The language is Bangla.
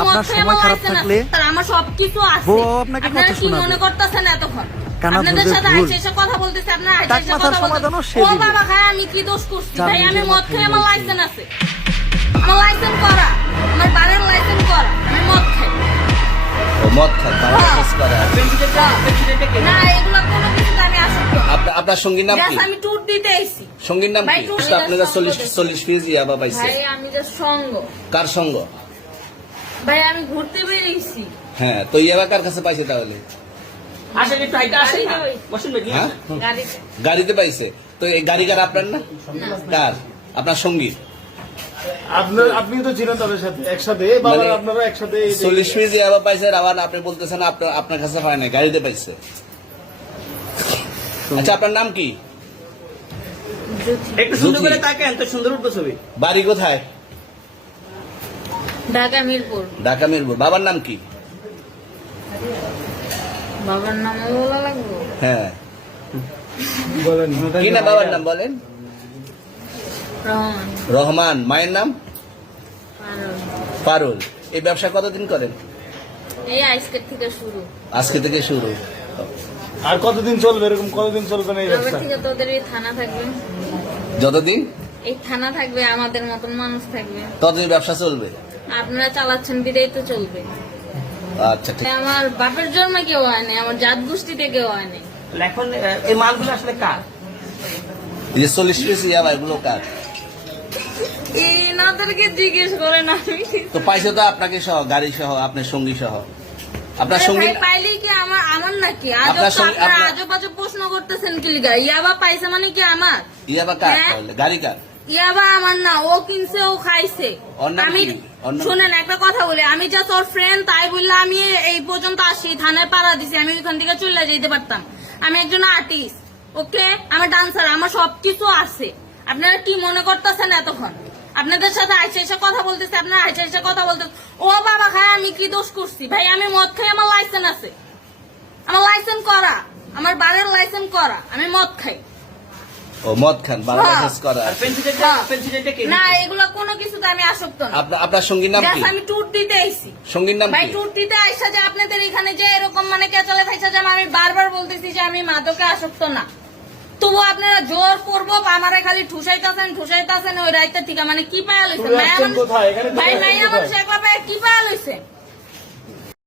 মদ আপনার খেয়ে সময় খারাপ লাইসেন্স থাকলে আছে, আমার সবকিছু আছে। বউ আপনাকে আপনারা কথা কি শোনাবে। মনে করতেছেন এতক্ষণ? কানা আপনাদের ধরবে সাথে ভুল। আইসা এসে কথা বলতেছে, আপনারা আইসা টাক এসে মাথার কথা বলতেছেন। সমাধানও সে ও দিবে। বাবা খায়, আমি কি দোষ করছি? যার ভাই আমি নিজের মদ মাথায় খেয়ে আমার বলছে। লাইসেন্স আছে, আমার লাইসেন্স করা, আমার বাড়ির লাইসেন্স করা, আমি মদ খাই। ও মদ খান, বাংলা টেস্ট করে। না, এগুলো কোনো কিছুতে আমি আসক্ত না। আপনার সঙ্গীর নাম কি? Just আমি ট্যুর দিতে এসেছি। সঙ্গীর নাম ভাই, কি? টুর আপনারা দিতে 40 পিস ইয়াবা পাইছে। ভাই আমি যে সঙ্গ, কার সঙ্গ? ভাই আমি ঘুরতে বেরিয়েছি। হ্যাঁ, তো ইয়াবা কার কাছে পাইছে তাহলে? আসেন একটু হাইটা আসেন না। বসুন ভাই, হ্যাঁ? গাড়িতে। গাড়িতে পাইছে। তো এই গাড়ি কার, আপনার না? কার? আপনার সঙ্গী। আপনি তো ছিলেন তাদের সাথে একসাথে, বাবা মানে আপনারা একসাথে 40 পিস ইয়াবা পাইছে, আবার আপনি বলতেছেন আপনার কাছে পায় না, গাড়িতে পাইছে। আচ্ছা, আপনার নাম কি? একটু সুন্দর করে তাকান তো, সুন্দর উঠবো ছবি। বাড়ি কোথায়? ঢাকা মিরপুর। ঢাকা মিরপুর। বাবার নাম কি? বাবার নাম বলা লাগবে? হ্যাঁ, বলেন কি না বাবার নাম বলেন? রহমান। রহমান। মায়ের নাম? পারুল। পারুল। এই ব্যবসা কতদিন করেন? এই আজকের থেকে শুরু। আজকে থেকে শুরু। আর কতদিন চলবে, এরকম কতদিন চলবে না এই তবে ব্যবসা? থেকে তোদের এই থানা থাকবে, যতদিন এই থানা থাকবে, আমাদের মতন মানুষ থাকবে। ততদিন ব্যবসা চলবে। আপনারা চালাচ্ছেন বিদায় তো চলবে। আচ্ছা, ঠিক। আমার বাপের জন্মে কেউ হয় নাই, আমার জাত গোষ্ঠীতে কেউ হয় নাই। তাহলে এখন এই মালগুলো আসলে কার? এই যে 40 পিস ইয়াবা, এগুলো কার? এনাদেরকে জিজ্ঞেস করেন, আমি তো পাইছে তো আপনাকে সহ, গাড়ি সহ, আপনার সঙ্গী সহ। আপনার সঙ্গী ভাই পাইলেই কি আমার নাকি? আজব আপনার তো সঙ্গে- আপনারা আপনার- আজব আজব প্রশ্ন করতেছেন কি লিগা? ইয়াবা পাইছে মানে কি আমার? ইয়াবা কার হ্যাঁ? তাহলে? গাড়ি কার? ইয়াবা আমার না, ও কিনছে, ও খাইছে। ওর নাম আমি কি? ওর নাম শুনেন একটা কথা বলি, আমি যা তোর ফ্রেন্ড তাই বললে আমি এই পর্যন্ত আসি, থানায় পাড়া দিছি, আমি ওইখান থেকে চলে যেতে পারতাম। আমি একজন আর্টিস্ট, ওকে, আমি ডান্সার, আমার সবকিছু আছে। আপনারা কি মনে করতেছেন এতক্ষণ? আপনাদের সাথে আইসা এসে কথা বলতেছে, আপনারা আইসা এসে কথা বলতেছে। ও বাবা খায়, আমি কি দোষ করছি? ভাই আমি মদ খাই, আমার লাইসেন্স আছে, আমার লাইসেন্স করা, আমার বাড়ির লাইসেন্স করা, আমি মদ খাই। ও মদ খান, বাংলা হ্যাঁ। টেস্ট করা। আর পেন্সিলটা কে না, দিচ্ছে? এগুলো কোনো কিছুতে আমি আসক্ত না। আপনার সঙ্গীর নাম কি? Just আমি ট্যুর দিতে আইছি। সঙ্গীর নাম ভাই কি? ট্যুর দিতে আইসা যে আপনাদের এখানে যে এরকম মানে কেচালে খাইছা, যে আমি বারবার বলতেছি যে আমি মাদকে আসক্ত না, তবু আপনারা জোর করবো আমারে খালি ঠুসাইতাছেন ওই রাইতে থেকে, মানে কি পায়া লইছে? চলে আসছেন কোথায়? এখানে চলে ভাই আসছেন মাইয়া কোথায়? মানুষ একলা পায়ে কি পায়া লইছে?